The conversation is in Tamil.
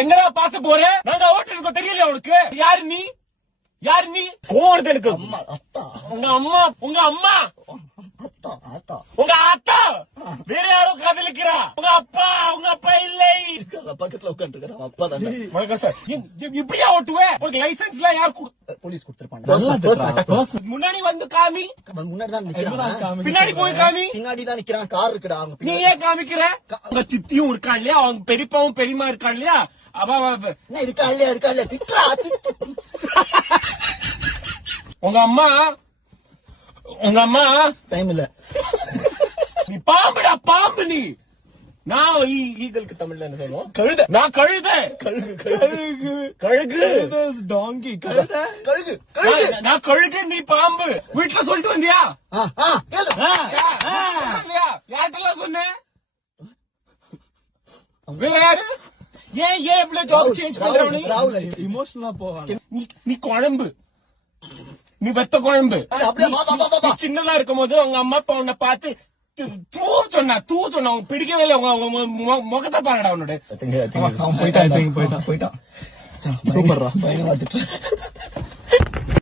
எங்கடா பாத்து போற? நாங்க ஓட்டு இருக்கோம் தெரியல உனக்கு? யாரு நீ? யாரு நீ? கோவம் எனக்கு. உங்க அம்மா உங்க அம்மா உங்க அத்தா வேற யாரும் காதலிக்கிறா? உங்க அப்பா இல்லை. பக்கத்துல உட்காந்துருக்கான் அப்பா தான். வணக்கம் சார். இப்படியா ஓட்டுவேன்? உனக்கு லைசன்ஸ் எல்லாம் யார் போலீஸ் கொடுத்திருப்பாங்க. முன்னாடி வந்து காமி. முன்னாடி தான் நிக்கிறான். பின்னாடி போய் காமி. பின்னாடி தான் நிக்கிறான். கார் இருக்குடா. நீ ஏன் காமிக்கிற? உங்க சித்தியும் இருக்கான் இல்லையா? அவங்க பெரியப்பாவும் பெரியமா இருக்கான் இல்லையா? என்ன இருக்கா இல்லையா திட்டா. உங்க அம்மா டைம் இல்ல. நீ பாம்புடா பாம்பு. நீ நான் ஈகலுக்கு தமிழ்ல என்ன சொல்லுவோம்? கழுத. நான் கழுத. கழுகு டாங்கி. கழுகு. நான் கழுகு, நீ பாம்பு. வீட்டுல சொல்லிட்டு வந்தியா? யார்கிட்டலாம் சொன்ன? வேற யாரு? ஏன் இவ்வளவு ஜாப் சேஞ்ச் பண்ற? இமோஷனலா போவாங்க. நீ குழம்பு. நீ வெத்த குழம்பு. சின்னதா இருக்கும் போது உங்க அம்மா அப்பா உன்னை பார்த்து தூ சொன்னா பிடிக்கவே இல்லை. உங்க முகத்தை பாருடா உன்னோட. போயிட்டான். சூப்பர்ரா.